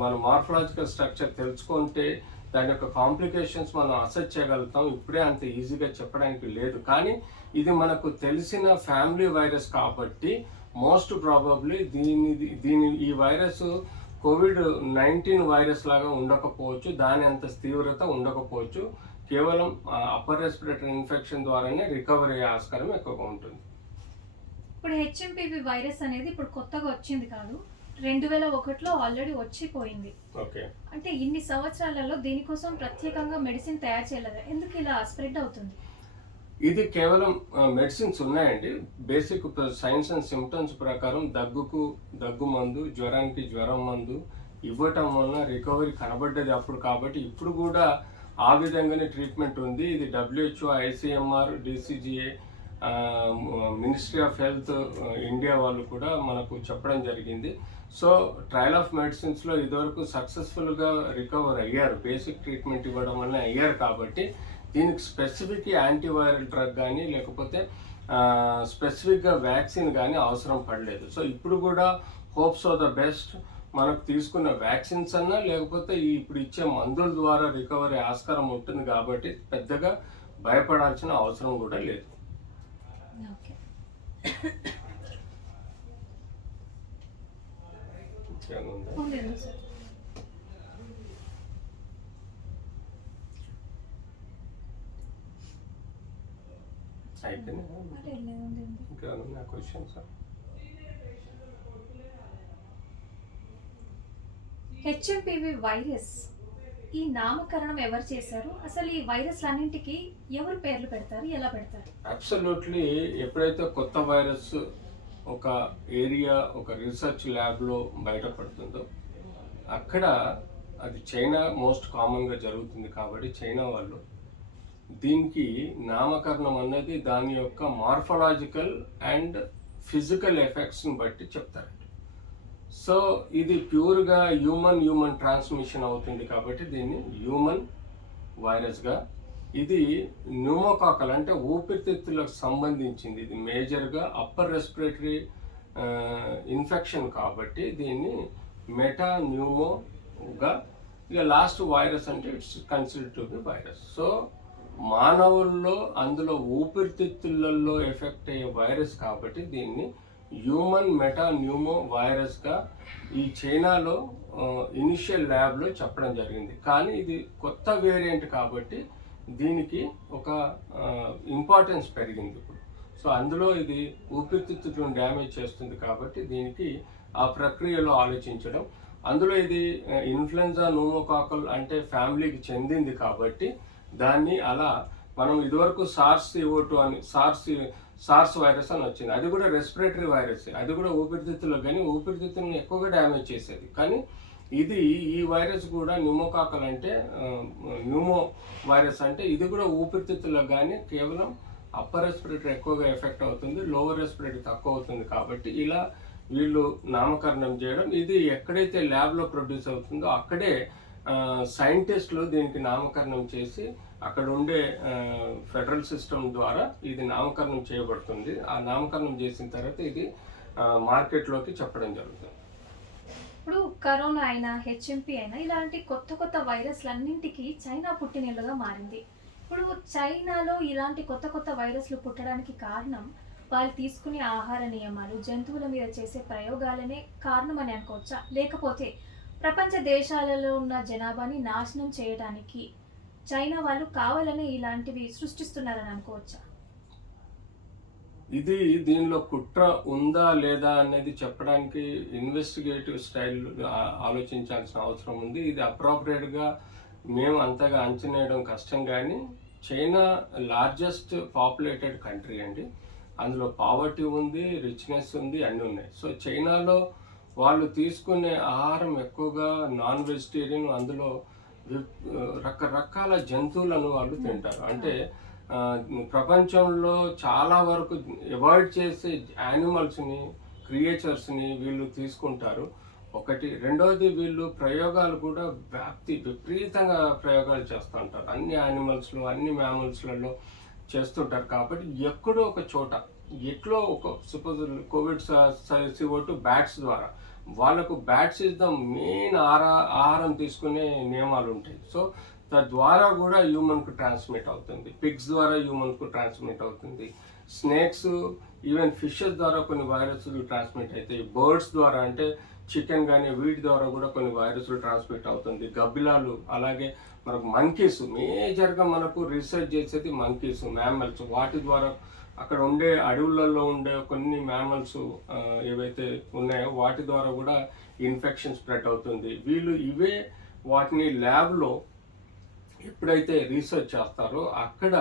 మన మార్ఫలాజికల్ స్ట్రక్చర్ తెలుసుకుంటే దాని యొక్క కాంప్లికేషన్స్ మనం అసెస్ చేయగలుగుతాం. ఇప్పుడే అంత ఈజీగా చెప్పడానికి లేదు. కానీ ఇది మనకు తెలిసిన ఫ్యామిలీ వైరస్ కాబట్టి మోస్ట్ ప్రాబబ్లీ ఈ వైరస్ COVID-19 వైరస్ లాగా ఉండకపోవచ్చు, దాని అంత తీవ్రత ఉండకపోవచ్చు. కేవలం అప్పర్ రెస్పిరేటరీ ఇన్ఫెక్షన్ ద్వారానే రికవరీ అయ్యే ఆస్కారం ఎక్కువగా ఉంటుంది. ఇప్పుడు హెచ్ఎంపివి వైరస్ అనేది ఇప్పుడు కొత్తగా వచ్చింది కాదు, 2001లో ఆల్రెడీ వచ్చిపోయింది. ఓకే, అంటే ఇన్ని సంవత్సరాలలో దీనికోసం ప్రత్యేకంగా మెడిసిన్ తయారు చేయలేదు, ఎందుకు ఇలా స్ప్రెడ్ అవుతుంది? ఇది కేవలం మెడిసిన్స్ ఉన్నాయండి. బేసిక్ సైన్స్ అండ్ సిమ్టమ్స్ ప్రకారం దగ్గు మందు, జ్వరానికి జ్వరం మందు ఇవ్వటం వలన రికవరీ కనబడ్డది అప్పుడు. కాబట్టి ఇప్పుడు కూడా ఆ విధంగానే ట్రీట్మెంట్ ఉంది. ఇది WHO, ICMR, DCGA, ministry of health India వాళ్ళు కూడా మనకు చెప్పడం జరిగింది. సో ట్రయల్ ఆఫ్ మెడిసిన్స్లో ఇదివరకు సక్సెస్ఫుల్గా రికవర్ అయ్యారు, బేసిక్ ట్రీట్మెంట్ ఇవ్వడం వల్ల అయ్యారు. కాబట్టి దీనికి స్పెసిఫిక్ యాంటీవైరల్ డ్రగ్ కానీ లేకపోతే స్పెసిఫిక్గా వ్యాక్సిన్ కానీ అవసరం పడలేదు. సో ఇప్పుడు కూడా హోప్స్ ఆఫ్ ద బెస్ట్. మనకు తీసుకున్న వ్యాక్సిన్స్ అన్నా లేకపోతే ఇప్పుడు ఇచ్చే మందుల ద్వారా రికవరీ ఆస్కారం ఉంటుంది. కాబట్టి పెద్దగా భయపడాల్సిన అవసరం కూడా లేదు. హెచ్ఎంపివి వైరస్ ఈ నామకరణం ఎవరు చేశారు? అసలు ఈ వైరస్ అన్నింటికి ఎవరు పేర్లు పెడతారు, ఎలా పెడతారు? అబ్సల్యూట్లీ. ఎప్పుడైతే కొత్త వైరస్ ఒక ఏరియా, ఒక రీసెర్చ్ ల్యాబ్లో బయటపడుతుందో అక్కడ అది చైనా మోస్ట్ కామన్గా జరుగుతుంది. కాబట్టి చైనా వాళ్ళు దీనికి నామకరణం అన్నది దాని యొక్క మార్ఫలాజికల్ అండ్ ఫిజికల్ ఎఫెక్ట్స్ని బట్టి చెప్తారు. సో ఇది ప్యూర్గా హ్యూమన్ ట్రాన్స్మిషన్ అవుతుంది కాబట్టి దీన్ని హ్యూమన్ వైరస్గా, ఇది న్యూమోకాకల్ అంటే ఊపిరితిత్తులకు సంబంధించింది. ఇది మేజర్గా అప్పర్ రెస్పిరేటరీ ఇన్ఫెక్షన్ కాబట్టి దీన్ని మెటాన్యూమోగా, ఇక లాస్ట్ వైరస్ అంటే it's considered to be virus. So మానవుల్లో అందులో ఊపిరితిత్తులలో ఎఫెక్ట్ అయ్యే వైరస్ కాబట్టి దీన్ని హ్యూమన్ మెటాన్యూమో వైరస్గా ఈ చైనాలో ఇనిషియల్ ల్యాబ్లో చెప్పడం జరిగింది. కానీ ఇది కొత్త వేరియంట్ కాబట్టి దీనికి ఒక ఇంపార్టెన్స్ పెరిగింది ఇప్పుడు. సో అందులో ఇది ఊపిరితిత్తులను డ్యామేజ్ చేస్తుంది కాబట్టి దీనికి ఆ ప్రక్రియలో ఆలోచించడం, అందులో ఇది ఇన్ఫ్లుయెంజా న్యూమోకాకల్ అంటే ఫ్యామిలీకి చెందింది కాబట్టి దాన్ని అలా మనం ఇదివరకు SARS-CoV-2 అని సార్స్ వైరస్ అని వచ్చింది. అది కూడా రెస్పిరేటరీ వైరస్, అది కూడా ఊపిరితిత్తుల్లో, కానీ ఊపిరితిత్తులను ఎక్కువగా డ్యామేజ్ చేసేది. కానీ ఈ వైరస్ కూడా న్యూమోకాకల్ అంటే న్యూమో వైరస్ అంటే ఇది కూడా ఊపిరితిత్తుల్లో కానీ కేవలం అప్పర్ రెస్పిరేటరీ ఎక్కువగా ఎఫెక్ట్ అవుతుంది, లోవర్ రెస్పిరేటరీ తక్కువ అవుతుంది. కాబట్టి ఇలా వీళ్ళు నామకరణం చేయడం, ఇది ఎక్కడైతే ల్యాబ్లో ప్రొడ్యూస్ అవుతుందో అక్కడే సైంటిస్టులు దీనికి నామకరణం చేసి అక్కడ ఉండే ఫెడరల్ సిస్టమ్ ద్వారా ఇది నామకరణం చేయబడుతుంది. ఆ నామకరణం చేసిన తర్వాత ఇది మార్కెట్లోకి చెప్పడం జరుగుతుంది. ఇప్పుడు కరోనా అయినా హెచ్ఎంపీ అయినా ఇలాంటి కొత్త కొత్త వైరస్లన్నింటికి చైనా పుట్టినిల్లుగా మారింది. ఇప్పుడు చైనాలో ఇలాంటి కొత్త కొత్త వైరస్లు పుట్టడానికి కారణం వాళ్ళు తీసుకునే ఆహార నియమాలు, జంతువుల మీద చేసే ప్రయోగాలనే కారణం అని అనుకోవచ్చా? లేకపోతే ప్రపంచ దేశాలలో ఉన్న జనాభాని నాశనం చేయడానికి చైనా వాళ్ళు కావాలనే ఇలాంటివి సృష్టిస్తున్నారని అనుకోవచ్చా? దీనిలో కుట్ర ఉందా లేదా అనేది చెప్పడానికి ఇన్వెస్టిగేటివ్ స్టైల్ ఆలోచించాల్సిన అవసరం ఉంది. ఇది అప్రోప్రియేట్గా మేము అంతగా అంచనేయడం కష్టం. కానీ చైనా లార్జెస్ట్ పాపులేటెడ్ కంట్రీ అండి. అందులో పావర్టీ ఉంది, రిచ్నెస్ ఉంది, అన్నీ ఉన్నాయి. సో చైనాలో వాళ్ళు తీసుకునే ఆహారం ఎక్కువగా నాన్ వెజిటేరియన్, అందులో రకరకాల జంతువులను వాళ్ళు తింటారు. అంటే ప్రపంచంలో చాలా వరకు అవాయిడ్ చేసే యానిమల్స్ని, క్రియేచర్స్ని వీళ్ళు తీసుకుంటారు. ఒకటి. రెండవది, వీళ్ళు ప్రయోగాలు కూడా విపరీతంగా ప్రయోగాలు చేస్తూ ఉంటారు. అన్ని యానిమల్స్లో, అన్ని మ్యామల్స్లలో చేస్తుంటారు. కాబట్టి ఎక్కడో ఒక చోట, ఎట్లో ఒక సపోజ్ COVID-19 బ్యాట్స్ ద్వారా, వాళ్ళకు బ్యాట్స్ ఇస్ ద మెయిన్ ఆహారం తీసుకునే నియమాలు ఉంటాయి. సో తద్వారా కూడా హ్యూమన్కు ట్రాన్స్మిట్ అవుతుంది. పిగ్స్ ద్వారా హ్యూమన్కు ట్రాన్స్మిట్ అవుతుంది. స్నేక్స్, ఈవెన్ ఫిషెస్ ద్వారా కొన్ని వైరస్లు ట్రాన్స్మిట్ అవుతాయి. బర్డ్స్ ద్వారా అంటే చికెన్ కానీ వీటి ద్వారా కూడా కొన్ని వైరస్లు ట్రాన్స్మిట్ అవుతుంది. గబ్బిలాలు, అలాగే మనకు మంకీస్, మేజర్గా మనకు రీసెర్చ్ చేసేది మంకీస్, మ్యామల్స్. వాటి ద్వారా అక్కడ ఉండే అడవులలో ఉండే కొన్ని మ్యామల్స్ ఏవైతే ఉన్నాయో వాటి ద్వారా కూడా ఇన్ఫెక్షన్ స్ప్రెడ్ అవుతుంది. వీళ్ళు వాటిని ల్యాబ్లో ఎప్పుడైతే రీసెర్చ్ చేస్తారో అక్కడ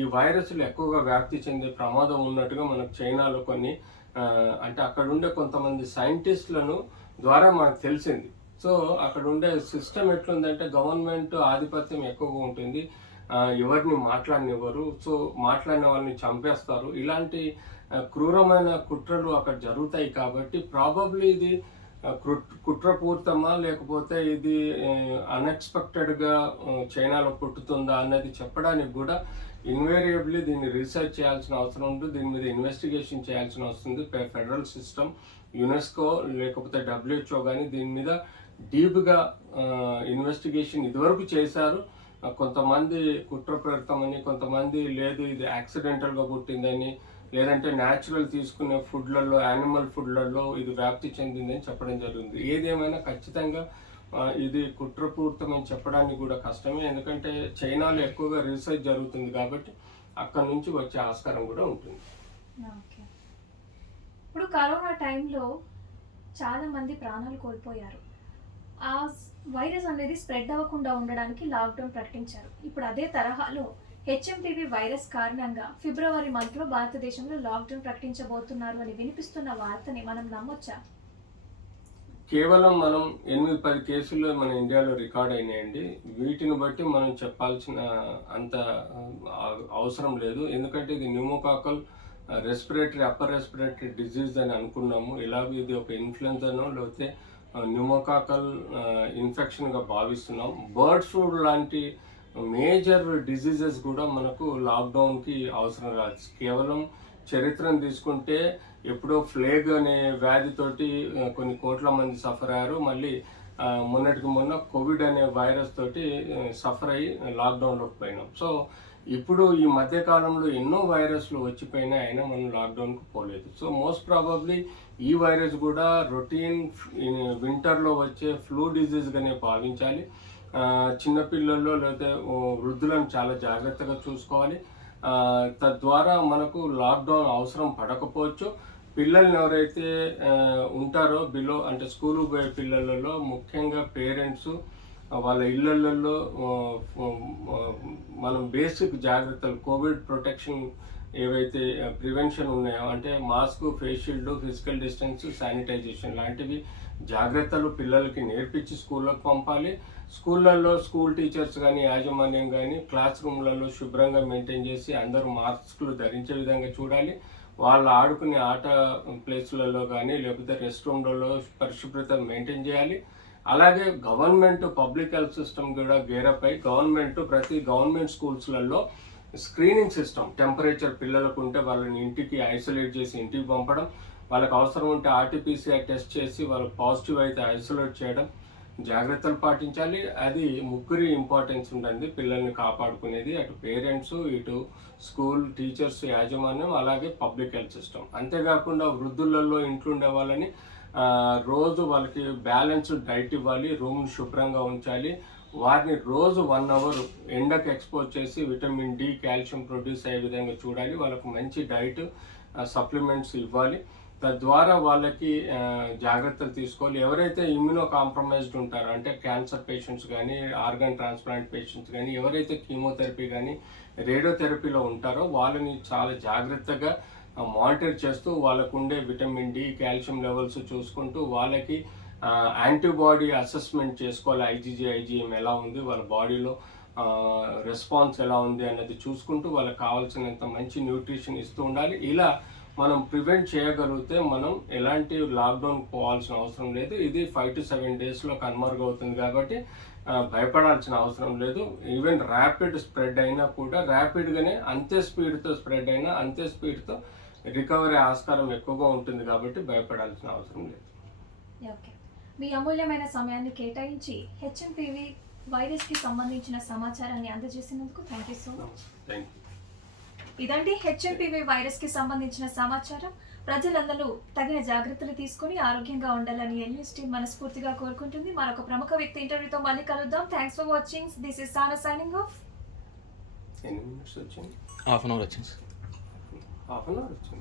ఈ వైరస్లు ఎక్కువగా వ్యాప్తి చెందే ప్రమాదం ఉన్నట్టుగా మనకు చైనాలో కొన్ని అంటే అక్కడ ఉండే కొంతమంది సైంటిస్టులను ద్వారా మనకు తెలిసింది. సో అక్కడ ఉండే సిస్టమ్ ఎట్లుందంటే గవర్నమెంట్ ఆధిపత్యం ఎక్కువగా ఉంటుంది, ఎవరిని మాట్లాడనివ్వరు. సో మాట్లాడిన వాళ్ళని చంపేస్తారు. ఇలాంటి క్రూరమైన కుట్రలు అక్కడ జరుగుతాయి. కాబట్టి ప్రాబబ్లీ ఇది కుట్రపూరితమా లేకపోతే ఇది అన్ఎక్స్పెక్టెడ్గా చైనాలో పుట్టుతుందా అన్నది చెప్పడానికి కూడా ఇన్వేరియబుల్లీ దీన్ని రీసెర్చ్ చేయాల్సిన అవసరం ఉంది. దీని మీద ఇన్వెస్టిగేషన్ చేయాల్సిన వస్తుంది. ఫెడరల్ సిస్టమ్, యునెస్కో లేకపోతే WHO కానీ దీని మీద డీప్గా ఇన్వెస్టిగేషన్ ఇదివరకు చేశారు. కొంతమంది కుట్రపూరితమని, కొంతమంది లేదు ఇది యాక్సిడెంటల్గా పుట్టిందని, లేదంటే న్యాచురల్ తీసుకునే ఫుడ్లలో, యానిమల్ ఫుడ్లలో ఇది వ్యాప్తి చెందిందని చెప్పడం జరిగింది. ఏదేమైనా ఖచ్చితంగా ఇది కుట్రపూరితమని చెప్పడానికి కూడా కష్టమే. ఎందుకంటే చైనాలో ఎక్కువగా రీసెర్చ్ జరుగుతుంది కాబట్టి అక్కడ నుంచి వచ్చే ఆస్కారం కూడా ఉంటుంది. ఇప్పుడు కరోనా టైంలో చాలా మంది ప్రాణాలు కోల్పోయారు. ఆ వైరస్ అనేది స్ప్రెడ్ అవ్వకుండా ఉండడానికి లాక్డౌన్ ప్రకటించారు. ఇప్పుడు అదే తరహాలో హెచ్ఎంపీవీ వైరస్ కారణంగా ఫిబ్రవరి మంత్లో భారతదేశంలో లాక్డౌన్ ప్రకటించబోతున్నారు అని వినిపిస్తున్న వార్తని మనం నమ్మొచ్చా? కేవలం మనం 8-10 కేసులు మన ఇండియాలో రికార్డ్ అయినాయండి. వీటిని బట్టి మనం చెప్పాల్సిన అంత అవసరం లేదు. ఎందుకంటే ఇది న్యూమోకాకల్ అప్పర్ రెస్పిరేటరీ డిజీజ్ అని అనుకున్నాము. ఇలాగ ఇది ఒక ఇన్ఫ్లుయెన్జానో లేకపోతే న్యూమోకాకల్ ఇన్ఫెక్షన్గా భావిస్తున్నాం. బర్డ్ ఫ్లూ లాంటి మేజర్ డిజీజెస్ కూడా మనకు లాక్డౌన్కి అవసరం రాదు. కేవలం చరిత్రను తీసుకుంటే ఎప్పుడో ఫ్లేగ్ అనే వ్యాధితోటి కొన్ని కోట్ల మంది సఫర్ అయ్యారు. మళ్ళీ మొన్నటికి మొన్న కోవిడ్ అనే వైరస్ తోటి సఫర్ అయ్యి లాక్డౌన్లోకి పోయినాం. సో ఇప్పుడు ఈ మధ్యకాలంలో ఎన్నో వైరస్లు వచ్చిపోయినా అయినా మనం లాక్డౌన్కు పోలేదు. సో మోస్ట్ ప్రాబబ్లీ ఈ వైరస్ కూడా రొటీన్ వింటర్లో వచ్చే ఫ్లూ డిజీజ్గానే భావించాలి. చిన్నపిల్లల్లో లేకపోతే వృద్ధులను చాలా జాగ్రత్తగా చూసుకోవాలి. తద్వారా మనకు లాక్డౌన్ అవసరం పడకపోవచ్చు. పిల్లల్ని ఎవరైతే ఉంటారో అంటే స్కూల్కి పోయే పిల్లలలో ముఖ్యంగా పేరెంట్స్ వాళ్ళ ఇళ్ళల్లో మనం బేసిక్ జాగ్రత్తలు కోవిడ్ ప్రొటెక్షన్ ఏవైతే ప్రివెన్షన్ ఉన్నాయో అంటే mask, face shield, physical distance, sanitisation లాంటివి జాగ్రత్తలు పిల్లలకి నేర్పించి స్కూళ్ళకు పంపాలి. స్కూళ్ళల్లో స్కూల్ టీచర్స్ కానీ యాజమాన్యం కానీ క్లాస్ రూమ్లలో శుభ్రంగా మెయింటైన్ చేసి అందరూ మాస్కులు ధరించే విధంగా చూడాలి. వాళ్ళు ఆడుకునే ఆట ప్లేస్లలో కానీ లేకపోతే రెస్ట్ రూమ్లలో పరిశుభ్రత మెయింటైన్ చేయాలి. అలాగే గవర్నమెంట్ పబ్లిక్ హెల్త్ సిస్టమ్ కూడా గేరప్ అయి ప్రతి గవర్నమెంట్ స్కూల్స్లలో స్క్రీనింగ్ సిస్టమ్, టెంపరేచర్ పిల్లలకు ఉంటే వాళ్ళని ఇంటికి ఐసోలేట్ చేసి ఇంటికి పంపడం, వాళ్ళకి అవసరం ఉంటే ఆర్టీపీసీఆర్ టెస్ట్ చేసి వాళ్ళకి పాజిటివ్ అయితే ఐసోలేట్ చేయడం, జాగ్రత్తలు పాటించాలి. అది ముగ్గురి ఇంపార్టెన్స్ ఉంటుంది పిల్లల్ని కాపాడుకునేది, అటు పేరెంట్స్, ఇటు స్కూల్ టీచర్స్, యాజమాన్యం, అలాగే పబ్లిక్ హెల్త్ సిస్టమ్. అంతేకాకుండా వృద్ధులలో ఇంట్లో ఉండే వాళ్ళని రోజు వాళ్ళకి బ్యాలెన్స్డ్ డైట్ ఇవ్వాలి, రూమ్ని శుభ్రంగా ఉంచాలి. వారిని రోజు 1 అవర్ ఎండకు ఎక్స్పోజ్ చేసి విటమిన్ డి, కాల్షియం ప్రొడ్యూస్ అయ్యే విధంగా చూడాలి. వాళ్ళకు మంచి డైట్, సప్లిమెంట్స్ ఇవ్వాలి. తద్వారా వాళ్ళకి జాగ్రత్తలు తీసుకోవాలి. ఎవరైతే ఇమ్యూనో కాంప్రమైజ్డ్ ఉంటారో అంటే క్యాన్సర్ పేషెంట్స్ కానీ, ఆర్గాన్ ట్రాన్స్ప్లాంట్ పేషెంట్స్ కానీ, ఎవరైతే కీమోథెరపీ కానీ రేడియోథెరపీలో ఉంటారో వాళ్ళని చాలా జాగ్రత్తగా మానిటర్ చేస్తూ వాళ్ళకు ఉండే విటమిన్ డి, కాల్షియం లెవెల్స్ చూసుకుంటూ వాళ్ళకి యాంటీబాడీ అసెస్మెంట్ చేసుకోవాలి. ఐజీఎం ఎలా ఉంది, వాళ్ళ బాడీలో రెస్పాన్స్ ఎలా ఉంది అన్నది చూసుకుంటూ వాళ్ళకి కావాల్సినంత మంచి న్యూట్రిషన్ ఇస్తూ ఉండాలి. ఇలా మనం ప్రివెంట్ చేయగలిగితే మనం ఎలాంటి లాక్డౌన్ పోవాల్సిన అవసరం లేదు. ఇది 5 to 7 డేస్లో కనుమరుగవుతుంది కాబట్టి భయపడాల్సిన అవసరం లేదు. ఈవెన్ ర్యాపిడ్ స్ప్రెడ్ అయినా కూడా ర్యాపిడ్గానే అంతే స్పీడ్తో స్ప్రెడ్ అయినా అంతే స్పీడ్తో రికవరీ ఆస్కారం ఎక్కువగా ఉంటుంది కాబట్టి భయపడాల్సిన అవసరం లేదు. ఓకే, మీ అమూల్యమైన సమయాన్ని కేటాయించి హెచ్ఎంపీవీ వైరస్కి సంబంధించిన సమాచారాన్ని అందజేసినందుకు thank you so much. Thank you. ఇదండి హెచ్ఎంపీవీ వైరస్కి సంబంధించిన సమాచారం. ప్రజలందరూ తగిన జాగ్రత్తలు తీసుకుని ఆరోగ్యంగా ఉండాలని ఎల్న్యూస్ టీం మనస్ఫూర్తిగా కోరుకుంటుంది. మరొక ప్రముఖ వ్యక్తి ఇంటర్వ్యూతో మళ్ళీ కలుద్దాం. Thanks for watching. This is సానా సైనింగ్ ఆఫ్. ఎన్ని మినిట్స్ వచ్చింది? హాఫ్ అన్ అవర్ వచ్చింది. హాఫ్ అన్ అవర్ వచ్చింది.